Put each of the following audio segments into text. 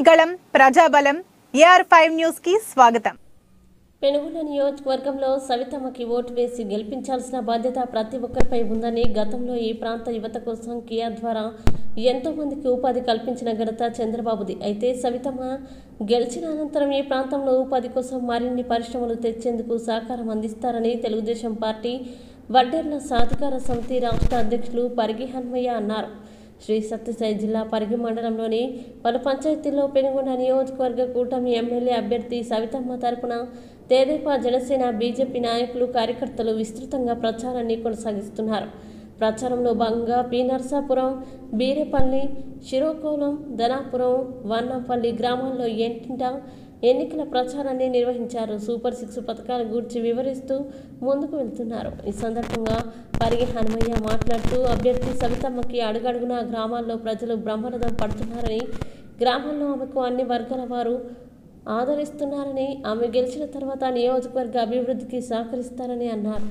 ప్రజాని గళం ప్రజాబలం AR5 news కి స్వాగతం. పెనుగొండ నియోజకవర్గంలో సవితమ్మకి ఓటు వేసి గెలిపించాల్సిన బాధ్యత ప్రతి ఒక్కరిపై ఉందని గతంలో ఈ ప్రాంత యువత కోసం కియా ద్వారా ఎంతో మందికి ఉపాధి కల్పించిన ఘనత చంద్రబాబుది. అయితే సవితమ్మ గెలిచిన అనంతరం ఈ ప్రాంతంలో ఉపాధి కోసం మరిన్ని పరిశ్రమలు తెచ్చేందుకు సహకారం అందిస్తారని తెలుగుదేశం పార్టీ వడ్డెర్ల సాధికార సమితి రాష్ట్ర అధ్యక్షులు పరిగి హన్మయ్య అన్నారు. శ్రీ సత్యసాయి జిల్లా పరిగి మండలంలోని పలు పంచాయతీల్లో పెనుగొండ నియోజకవర్గ కూటమి ఎమ్మెల్యే అభ్యర్థి సవితమ్మ తరపున తెదేపా, జనసేన, బీజేపీ నాయకులు, కార్యకర్తలు విస్తృతంగా ప్రచారాన్ని కొనసాగిస్తున్నారు. ప్రచారంలో భాగంగా పి నరసాపురం, బీరేపల్లి, శిరోకోలం, ధనాపురం, వన్నపల్లి గ్రామాల్లో ఎన్నికల ప్రచారాన్ని నిర్వహించారు. సూపర్ 6 పథకాల గురించి వివరిస్తూ ముందుకు వెళ్తున్నారు. ఈ సందర్భంగా పరిగి హనుమయ్య మాట్లాడుతూ అభ్యర్థి సవితమ్మకి అడుగడుగునా గ్రామాల్లో ప్రజలు బ్రహ్మరథం పడుతున్నారని, గ్రామాల్లో ఆమెకు అన్ని వర్గాల వారు ఆదరిస్తున్నారని, ఆమె గెలిచిన తర్వాత నియోజకవర్గ అభివృద్ధికి సహకరిస్తారని అన్నారు.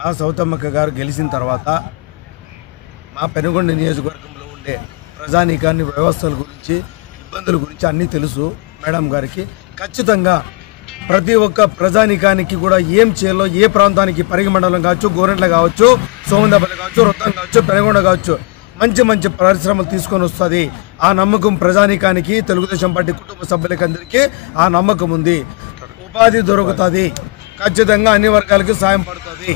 మా సౌతమ్మక్క గారు గెలిచిన తర్వాత మా పెనుగొండ నియోజకవర్గంలో ఉండే ప్రజానీకాన్ని, వ్యవస్థల గురించి, ఇబ్బందుల గురించి అన్నీ తెలుసు మేడం గారికి. ఖచ్చితంగా ప్రతి ఒక్క ప్రజానీకానికి కూడా ఏం చేయాలో, ఏ ప్రాంతానికి పరిగి మండలం కావచ్చు, గోరెంట్ల కావచ్చు, సోమందపల్లి కావచ్చు, రొత్తం కావచ్చు, పెనుగొండ కావచ్చు, మంచి మంచి పరిశ్రమలు తీసుకొని వస్తుంది. ఆ నమ్మకం ప్రజానీకానికి, తెలుగుదేశం పార్టీ కుటుంబ సభ్యులకి అందరికీ ఆ నమ్మకం ఉంది. ఉపాధి దొరుకుతుంది, ఖచ్చితంగా అన్ని వర్గాలకి సాయం పడుతుంది.